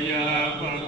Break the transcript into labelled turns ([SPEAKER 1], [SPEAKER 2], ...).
[SPEAKER 1] Yeah, but...